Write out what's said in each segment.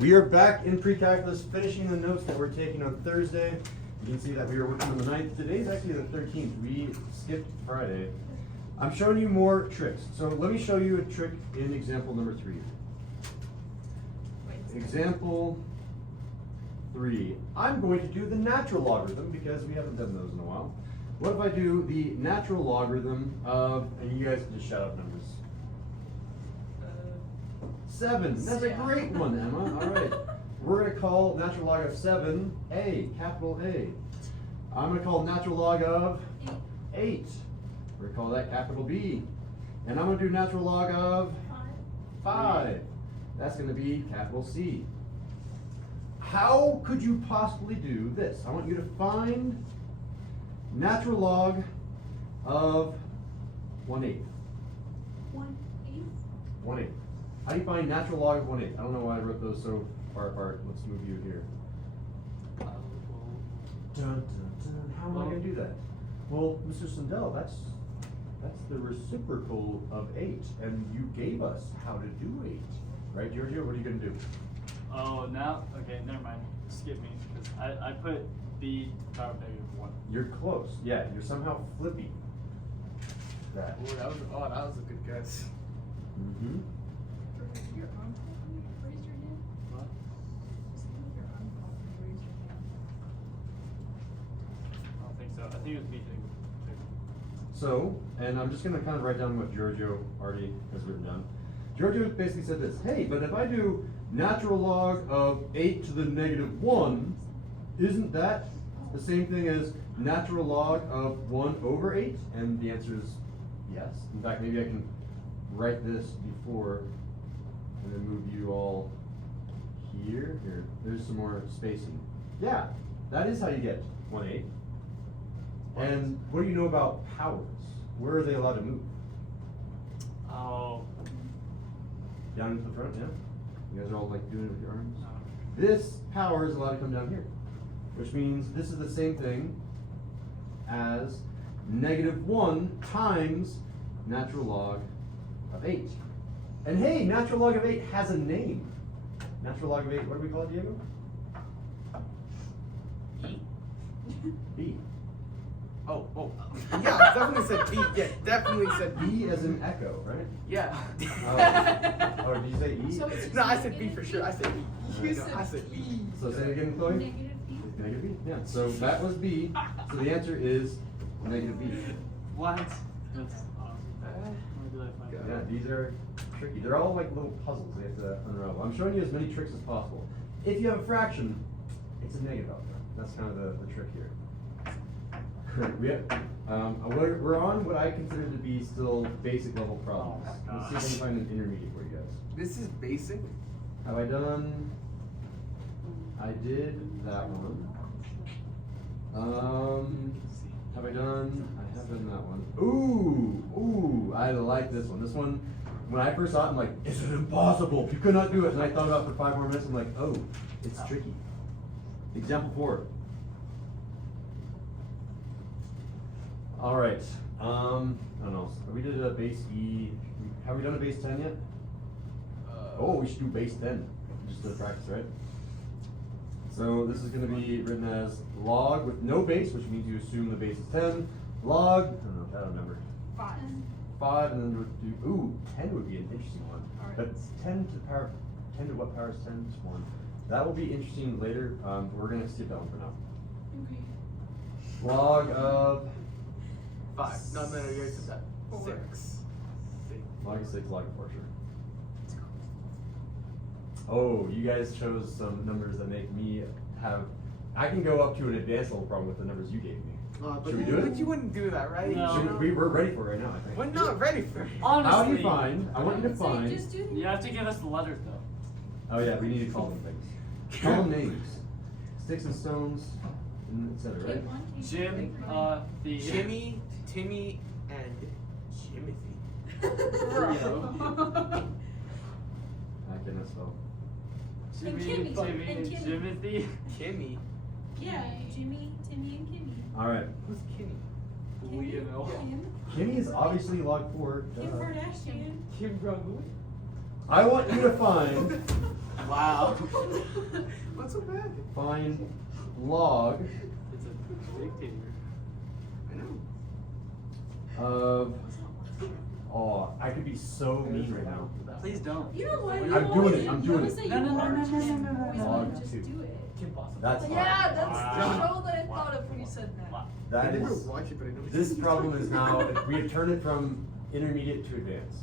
We are back in Precalculus, finishing the notes that we're taking on Thursday. You can see that we are working on the 9th. Today's actually the 13th. We skipped Friday. I'm showing you more tricks. So let me show you a trick in example number 3. Example 3. I'm going to do the natural logarithm because we haven't done those in a while. What if I do the natural logarithm of, and you guys can just shout out numbers. 7. That's a great one, Emma. All right. We're going to call natural log of 7 A, capital A. I'm going to call natural log of 8. We're going to call that capital B. And I'm going to do natural log of 5. That's going to be capital C. How could you possibly do this? I want you to find natural log of 1/8. 1/8? 1/8. How do you find natural log of 1/8? I don't know why I wrote those so far apart. Let's move you here. Dun, dun, dun. How am I going to do that? Well, Mr. Sundell, that's the reciprocal of 8, and you gave us how to do 8. Right, Giorgio? What are you going to do? Oh, now? Okay, never mind. Skip me, because I put b power -1. You're close. Yeah, you're somehow flipping that. Oh, that was a good guess. Mm-hmm. Your arm when you raised your hand? What? Just move your arm when you raised your hand. I don't think so. I think it was b thing. So, and I'm just going to kind of write down what Giorgio already has written down. Giorgio basically said this: hey, but if I do natural log of 8 to the -1, isn't that the same thing as natural log of 1/8? And the answer is yes. In fact, maybe I can write this before and then move you all here. Here, there's some more spacing. Yeah, that is how you get 1/8. And what do you know about powers? Where are they allowed to move? Oh. Down into the front, yeah? You guys are all like doing it with your arms? No. This power is allowed to come down here, which means this is the same thing as -1 times natural log of 8. And hey, natural log of 8 has a name. Natural log of 8, what do we call it, Diego? B. Oh, yeah, I definitely said B. Yeah, definitely said B. B as in echo, right? Yeah. Oh, did you say E? So it's No, I said B for sure. I said B. You No, I said B. So say it again, Chloe. Negative B? Negative B, yeah. So that was B. So the answer is negative B. What? That's awesome. Where did I find Yeah. that? Yeah, these are tricky. They're all like little puzzles they have to unravel. I'm showing you as many tricks as possible. If you have a fraction, it's a negative out there. That's kind of the trick here. We're on what I consider to be still basic level problems. Oh my Let's see if I can find an intermediate for you guys. This is basic. Have I done? I did that one. Have I done? I have done that one. Ooh, I like this one. This one, when I first saw it, I'm like, is it impossible? You could not do it. And I thought about it for 5 more minutes. I'm like, oh, it's tricky. Example 4. All right. I don't know. We did a base E. Have we done a base 10 yet? Oh, we should do base 10. Just to practice, right? So this is going to be written as log with no base, which means you assume the base is 10. Log, I don't know, I don't remember. 5, and then we'll do, ooh, 10 would be an interesting one. All right. But 10 to the power, 10 to what power is 10? Just 1. That will be interesting later. We're going to skip that one for now. Okay. Log of 5. No, you already said that. 4. 6. log of 6, log of 4, sure. Oh, you guys chose some numbers that make me have. I can go up to an advanced level problem with the numbers you gave me. But Should we do it? But you wouldn't do that, right? No. We're ready for it right now, I think. We're not ready for it. Honestly. How do you find? I want you to would say find. just do You have to give us the letters, though. Oh yeah, we need to call them things. Call them names. Sticks and stones, and et cetera, right? Jim, the Jimmy, Timmy, and Jimothy. I cannot spell. Jimmy, And Kimmy. Timmy, And and Kimmy. Jimothy. Kimmy. Yeah, Jimmy, Timmy, and Kimmy. All right. Who's Kimmy? You know. Kim. Kimmy is obviously log 4. Kim duh. Kardashian. Kim Jong-un. I want you to find. Wow. What's so bad? Find log It's a dictator. I know. of. Oh, I could be so mean right now. Please don't. You know what? I'm You doing always- it, I'm you doing always it. say No, you no, no, are no, no, just- no, no, you no, always no. wanna Log just two. do it. That's fine. Yeah, that's Wow. the show that I thought of when you said that. Wow. That I never is. watch it, but I know. This problem is now. We have turned it from intermediate to advanced.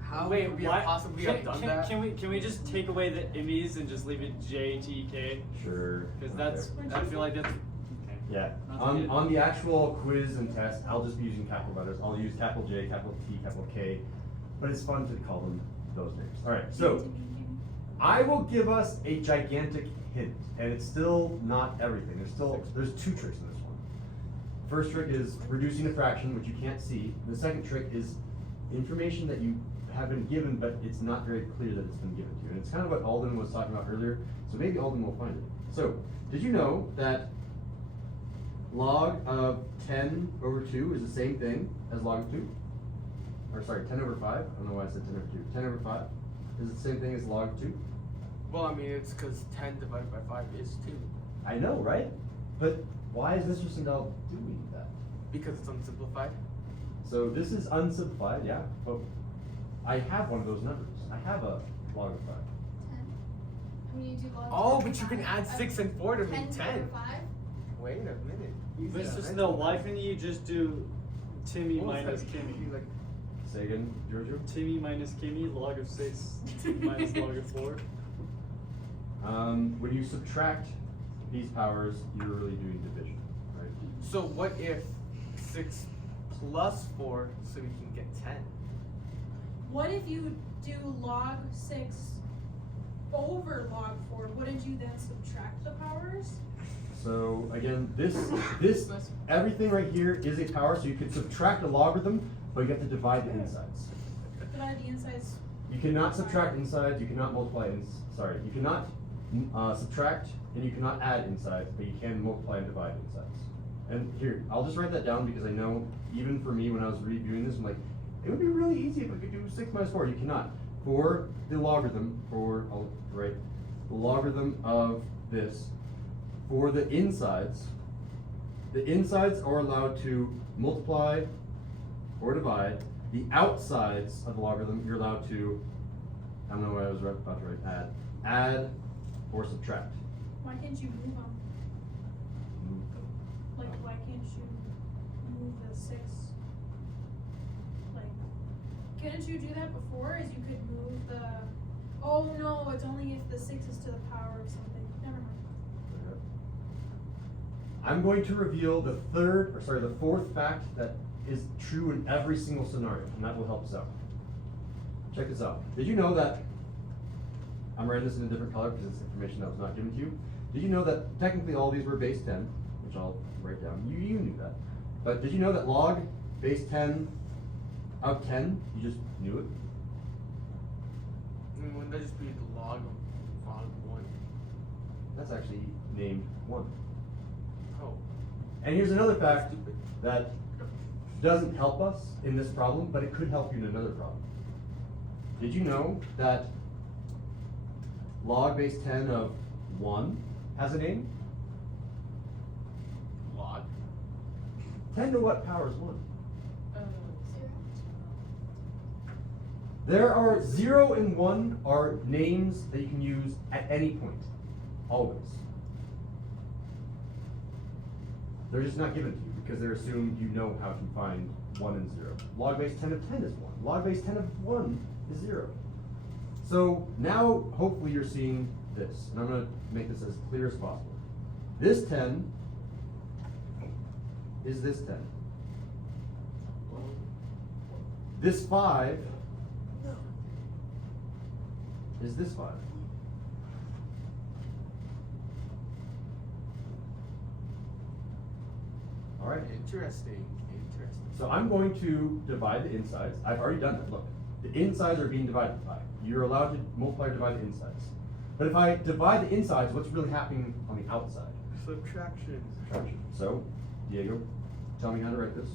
How Wait, would we why- have possibly can, have done can, that? Can we just take away the immies and just leave it JTK? Sure. Because okay. that's I feel like that's okay. Yeah. Not On good. on the actual quiz and test, I'll just be using capital letters. I'll use capital J, capital T, capital K, but it's fun to call them those names. All right. So. I will give us a gigantic hint, and it's still not everything. There's two tricks in this one. First trick is reducing a fraction, which you can't see. The second trick is information that you have been given, but it's not very clear that it's been given to you. And it's kind of what Alden was talking about earlier, so maybe Alden will find it. So, did you know that log of 10 over 2 is the same thing as log of 2? Or sorry, 10 over 5? I don't know why I said 10 over 2. 10 over 5 is the same thing as log of 2? Well, I mean, it's because 10 divided by 5 is 2. I know, right? But why is Mr. Sindel doing that? Because it's unsimplified. So this is unsimplified, yeah, but I have one of those numbers. I have a log of 5. 10. I mean, you do log Oh, 10 but you can over add 5. 6 and 4 to make 10 10. over 5? Wait a minute. Mr. Snow, why couldn't you just do Timmy minus Kimmy? Like, Say again, Giorgio? Timmy minus Kimmy, log of 6 minus log of 4. When you subtract these powers, you're really doing division, right? so what if 6 plus 4 so we can get 10? What if you do log 6 over log 4? Wouldn't you then subtract the powers? So again, this everything right here is a power, so you could subtract a logarithm, but you have to divide the insides. Divide the insides. You cannot subtract insides, you cannot multiply you cannot subtract and you cannot add insides, but you can multiply and divide insides. And here, I'll just write that down because I know even for me when I was reviewing this, I'm like, it would be really easy if I could do 6 minus 4. You cannot. For the logarithm, I'll write the logarithm of this, for the insides are allowed to multiply or divide. The outsides of the logarithm, you're allowed to, I don't know what I was about to write, add or subtract. Why can't you move them? Move them. Like, why can't you move the 6? Like, couldn't you do that before? Is you could move the. Oh no, it's only if the 6 is to the power of something. Never mind. Okay. I'm going to reveal the fourth fact that is true in every single scenario, and that will help us out. Check this out. Did you know that, I'm writing this in a different color because it's information that was not given to you. Did you know that technically all these were base 10, which I'll write down. You knew that. But did you know that log base 10 of 10, you just knew it? I mean, wouldn't that just be the log of log 1? That's actually named 1. Oh. And here's another fact that doesn't help us in this problem, but it could help you in another problem. Did you know that log base 10 of 1 has a name? Log? 10 to what power is 1? 0. There are 0 and 1 are names that you can use at any point, always. They're just not given to you because they're assumed you know how to find 1 and 0. Log base 10 of 10 is 1. Log base 10 of 1 is 0. So now hopefully you're seeing this, and I'm going to make this as clear as possible. This 10 is this 10. This 5 is this 5. All right. Interesting. So I'm going to divide the insides. I've already done that. Look, the insides are being divided by. You're allowed to multiply or divide the insides. But if I divide the insides, what's really happening on the outside? Subtraction. Subtraction. So, Diego, tell me how to write this.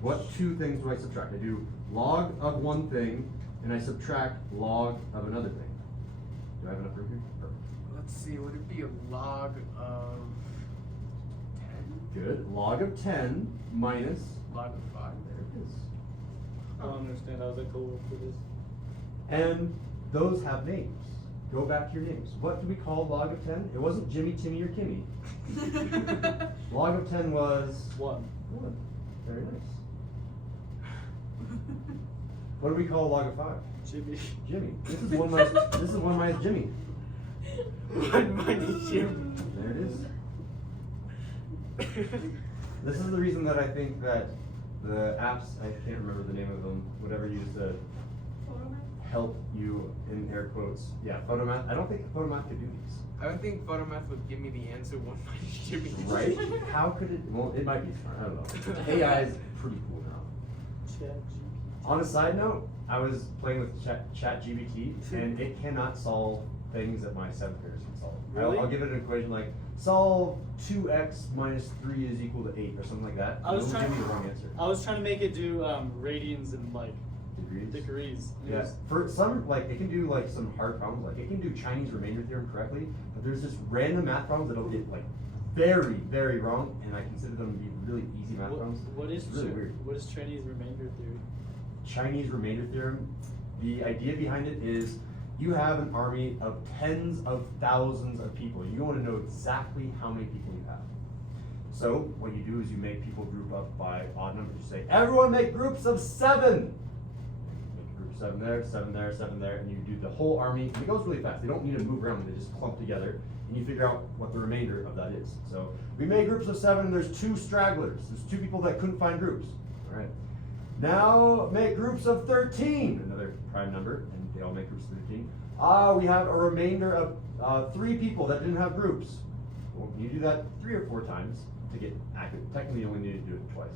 What two things do I subtract? I do log of one thing and I subtract log of another thing. Do I have enough room here? Perfect. Let's see, would it be a log of 10? Good. Log of 10 minus, Log of 5? there it is. I don't understand how that goes for this. And those have names. Go back to your names. What do we call log of 10? It wasn't Jimmy, Timmy, or Kimmy. Log of 10 was 1. 1. Very nice. What do we call log of 5? Jimmy. Jimmy. This is 1 minus Jimmy. 1 minus Jimmy. There it is. This is the reason that I think that the apps, I can't remember the name of them, whatever you said, help you in air quotes. Yeah, Photomath. I don't think Photomath could do these. I don't think Photomath would give me the answer 1 minus Jimmy. Right? How could it? Well, it might be smart. I don't know. AI is pretty cool now. On a side note, I was playing with ChatGPT, and it cannot solve things that my 7th graders can solve. Really? I'll give it an equation like solve 2x minus 3 is equal to 8 or something like that. I was It'll trying. give me the wrong answer. I was trying to make it do radians and like Degrees. degrees. It Yeah. was- For some, like it can do like some hard problems, like it can do Chinese remainder theorem correctly, but there's just random math problems that'll get like very, very wrong, and I consider them to be really easy math problems. What is It's really weird. what is Chinese remainder theory? Chinese remainder theorem, the idea behind it is you have an army of tens of thousands of people. You want to know exactly how many people you have. So what you do is you make people group up by odd numbers. You say, everyone make groups of 7. Make a group of 7 there, 7 there, 7 there, and you do the whole army. And it goes really fast. They don't need to move around. They just clump together, and you figure out what the remainder of that is. So we made groups of 7, and there's 2 stragglers. There's 2 people that couldn't find groups. All right. Now make groups of 13, another prime number, and they all make groups of 13. We have a remainder of 3 people that didn't have groups. Well, you do that 3 or 4 times to get accurate. Technically, you only need to do it twice.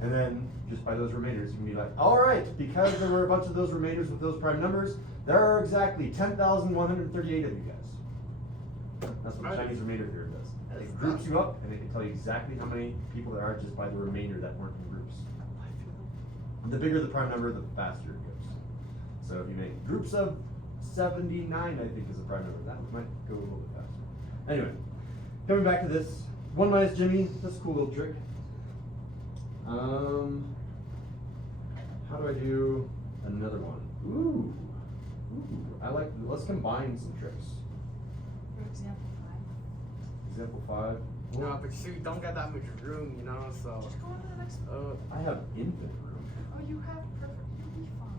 And then, just by those remainders, you can be like, all right, because there were a bunch of those remainders with those prime numbers, there are exactly 10,138 of you guys. That's what the Chinese remainder theorem does. It groups you up, and it can tell you exactly how many people there are just by the remainder that weren't in groups. The bigger the prime number, the faster it goes. So if you make groups of 79, I think is the prime number, that might go a little bit faster. Anyway, coming back to this, 1 minus Jimmy, that's a cool little trick. How do I do another one? Ooh, I like, let's combine some tricks. For example, 5. Example 5. No, but you don't get that much room, you know, so. Just go on to the next one. I have infinite room. Oh, you have perfect. You'll be fine.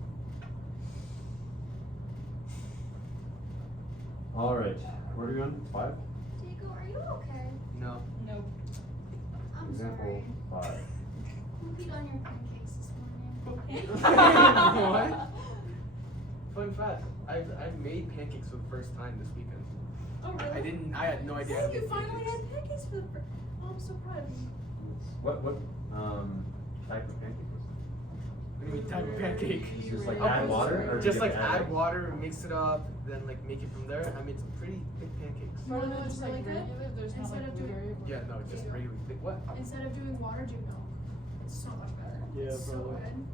All right, where are we on? 5? Diego, are you okay? No. No. I'm Example sorry. 5. Who peed on your pancakes this morning? What? Fun fact, I've made pancakes for the first time this weekend. Oh, really? I had no idea how to Hey, you make finally pancakes. had pancakes for the first. Oh, I'm so proud of you. What type of pancake was it? What do you mean type of pancake? It's just like Oh, add water? Or do Just you like get to add eggs? water, mix it up, then like make it from there. I made some pretty thick pancakes. You wanna know what's really good? There's not Instead like of doing- blueberry. Yeah, no, just There you go. really thick. What? Instead of doing water, do milk. It's so much better. Yeah, It's so probably. good.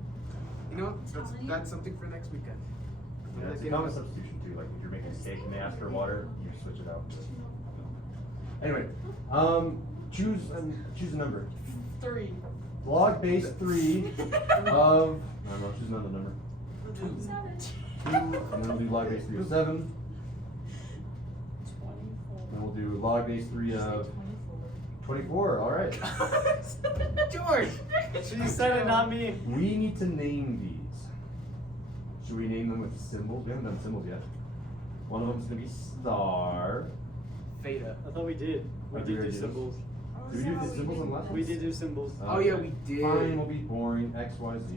You know, I'm telling you. that's something for next weekend. Yeah, it's a common substitution too. Like if you're making a steak and they ask for water, you switch it out. Anyway, choose a number. 3. Log base 3 of. I don't know. Choose another number. 7. 2, and then we'll do log base 3 of 7. 24. Then we'll do log base 3 of 24. All right. George! She said it, not me. We need to name these. Should we name them with symbols? We haven't done symbols yet. One of them is gonna be star. Theta. I thought we did. We Oh, did we do did. symbols. Did we do the symbols on the last one? We did do symbols. Oh, yeah, we did. Fine, will be boring. X, Y, Z.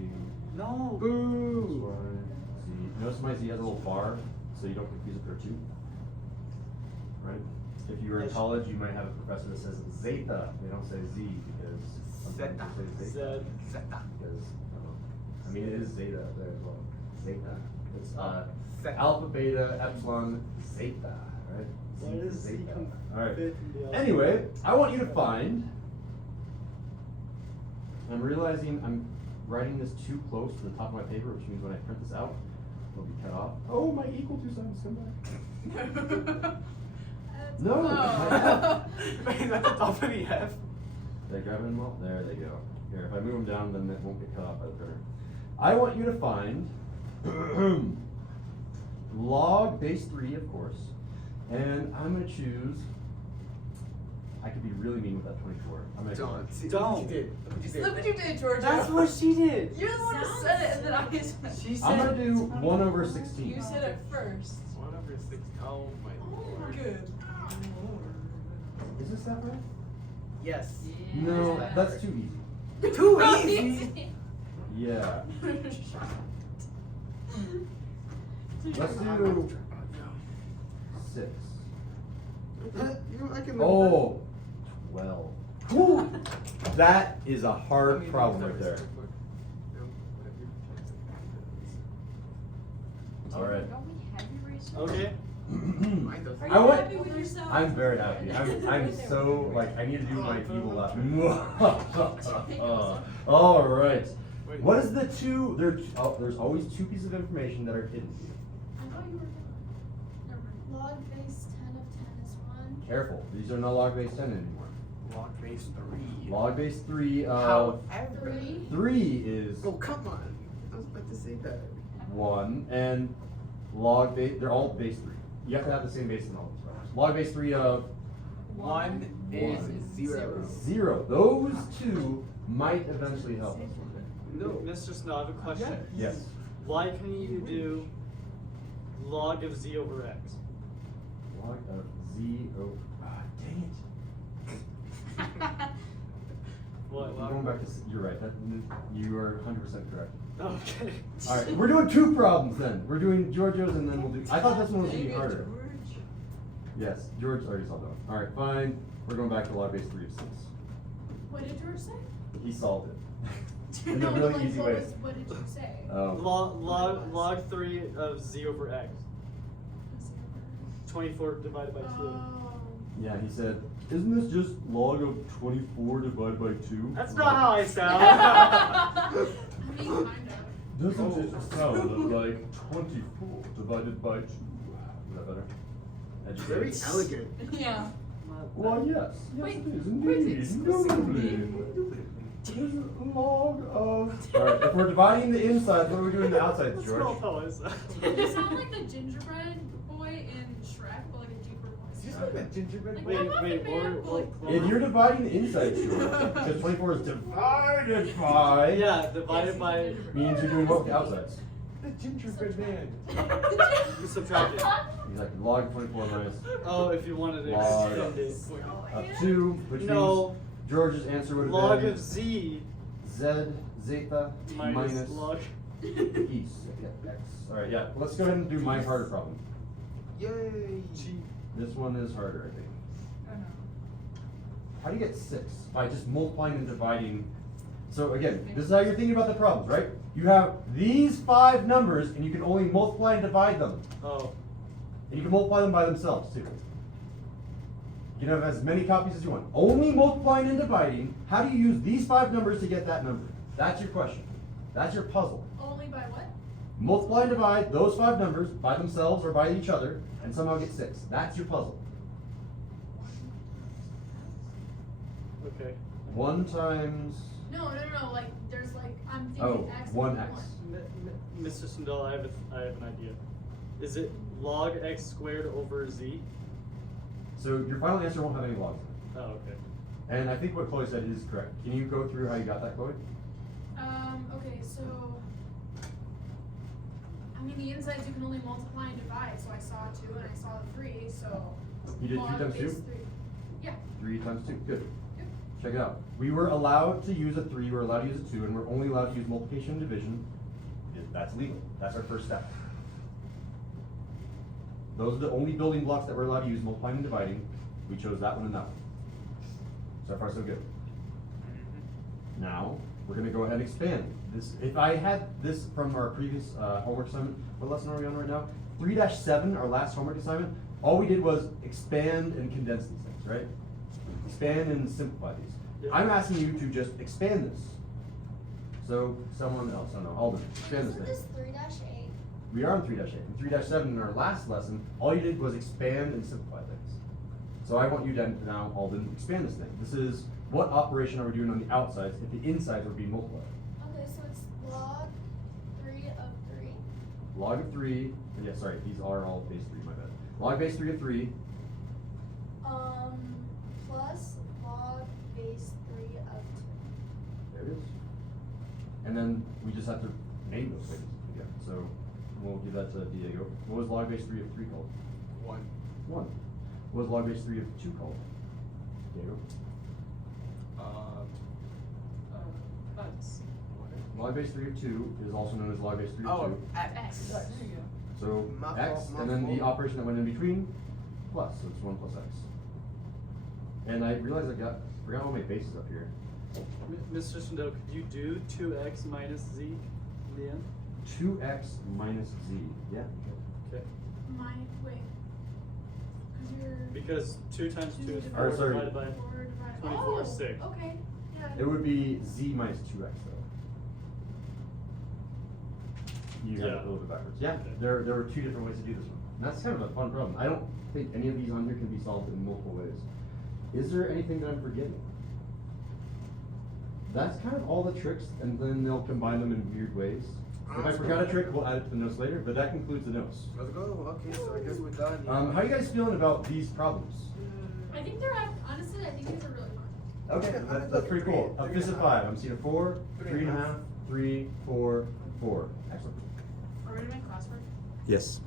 No. X, Boo! Y, Z. Notice my Z has a little bar, so you don't confuse it for 2. Right? If you were in college, you might have a professor that says zeta. They don't say Z because sometimes Zeta. they say zeta. Zeta. Because, I mean, it is zeta up there as well. Zeta. It's Zeta. alpha, beta, epsilon, zeta, right? Why Z for does Z zeta. come All right. fifth in the alphabet? Anyway, I want you to find. I'm realizing I'm writing this too close to the top of my paper, which means when I print this out, will be cut off. Oh, my equal to signs come back. That's No. Wait, that's the top of the F. Did I grab them all? There they go. Here, if I move them down, then it won't get cut off by the printer. I want you to find log base 3, of course, and I'm going to choose. I could be really mean with that 24. I'm going to Don't. See, Don't. Look what you did. Look what you did. Look what you did, Georgia. That's what she did. You're the one who said it, and then I said. She said. I'm going to do 1 over 16. You said it first. 1 over 6. Oh my lord. Good. Is this that right? Yes. No, Yeah. that's too easy. Too easy. Yeah. Let's do 6. I can Oh, 12. Whew. That is a hard problem right there. All right. Don't we have erasers? Okay. Mine doesn't. Are you I want- happy with yourself? I'm very happy. I'm so like I need to do my evil laugh. All right. Wait. What is the two? There's always 2 pieces of information that are hidden. I thought you were done. Never mind. Log base 10 of 10 is 1. Careful. These are not log base 10 anymore. Log base 3. Log base 3 of However. 3. 3 is Oh, come on. I was about to say that. 1, and log base. They're all base 3. You have to have the same base in all these values. Log base 3 of 1 is One. 0. 0. Those 2 might eventually help us one day. No. Mr. Snow, I have a question. Yes. Why can you do log of z over x? Log of z over. Dang it. What? I'm going back to. You're right. You are 100% correct. Okay. All right, we're doing 2 problems then. We're doing Giorgio's and then we'll do. I thought this one was gonna be harder. Yes, George already solved that one. All right, fine. We're going back to log base 3 of 6. What did George say? He solved it. In a No, really like, easy what way. what did you say? Log 3 of z over x. 24 divided by 2. Oh. Yeah, he said, isn't this just log of 24 divided by 2? That's not how I sound. I mean, kind of. Doesn't it sound like 24 divided by 2? Is that better? Very Educated. elegant. Yeah. Why, yes. Yes, Wait, it is wait, indeed. exclusively. It is log of. Alright, if we're dividing the inside, what are we doing the outside, That's George? not how I sound. You sound like the gingerbread boy in Shrek, but like a deeper voice. Did you say that gingerbread Like, boy? Wait, what wait, the what man? were- what If were- you're dividing the inside, George, because 24 is divided by. Yeah, divided by. Means you're doing what with the outsides? The gingerbread man. You subtract it. He's like log of 24 minus Oh, if you wanted to Log. extend it. of 2, which No. means George's answer would have Log been of z zeta minus log. east. Yeah, x. Alright, yeah. Let's go ahead and do my harder problem. Yay. This one is harder, I think. Oh no. How do you get 6? By just multiplying and dividing. So again, this is how you're thinking about the problems, right? You have these 5 numbers and you can only multiply and divide them. Oh. And you can multiply them by themselves too. You can have as many copies as you want. Only multiplying and dividing. How do you use these 5 numbers to get that number? That's your question. That's your puzzle. Only by what? Multiply and divide those 5 numbers by themselves or by each other and somehow get 6. That's your puzzle. Okay. 1 times. No, like there's like I'm thinking Oh, X. 1x. Mr. Sindel, I have an idea. Is it log x squared over z? So your final answer won't have any logs in it. Oh, okay. And I think what Chloe said is correct. Can you go through how you got that, Chloe? Okay, so I mean the insides you can only multiply and divide, so I saw 2 and I saw 3, so You did 2 log times base 2? 3. Yeah. 3 times 2. Good. Yep. Check it out. We were allowed to use a 3, we're allowed to use a 2, and we're only allowed to use multiplication and division. That's legal. That's our first step. Those are the only building blocks that we're allowed to use, multiplying and dividing. We chose that one and that one. So far, so good. Now, we're going to go ahead and expand. This. If I had this from our previous homework assignment, what lesson are we on right now? 3-7, our last homework assignment, all we did was expand and condense these things, right? Expand and simplify these. Yeah. I'm asking you to just expand this. So, someone else, I don't know, Alden, expand this Isn't thing. this 3-8? We are on 3-8. In 3-7 in our last lesson, all you did was expand and simplify things. So I want you to now all then expand this thing. This is what operation are we doing on the outsides if the insides are being multiplied? Okay, so it's log 3 of 3. Log of 3, and yeah, sorry, these are all base 3, my bad. Log base 3 of 3, Plus log base 3 of 2. there it is. And then we just have to name those things again. So we'll give that to Diego. What was log base 3 of 3 called? 1. 1. What was log base 3 of 2 called? Diego. X. Log base 3 of 2 is also known as log base 3 of Oh, 2. X. There you go. So My x, fault, my and then the fault. operation that went in between, plus, so it's 1 plus x. And I realized forgot all my bases up here. Mr. Swindell, could you do 2x minus z in the end? 2x minus z, yeah. Okay. Wait. Cause you're. Because 2 times 2 is 4 Or, sorry. divided by 4 divided. 24 is Oh, 6. Okay, yeah. It would be z minus 2x though. You have it Yeah. a little bit backwards. Yeah, Okay. there were 2 different ways to do this one. And that's kind of a fun problem. I don't think any of these on here can be solved in multiple ways. Is there anything that I'm forgetting? That's kind of all the tricks, and then they'll combine them in weird ways. If I forgot a trick, we'll add it to the notes later, but that concludes the notes. Let's go. Okay, so I guess we're done. How are you guys feeling about these problems? I think honestly, I think these are really fun. Okay, that's pretty cool. A fist of 5. I'm seeing a 4, 3.5, 3, 4, 4. Excellent. Are we gonna make crossword? Yes.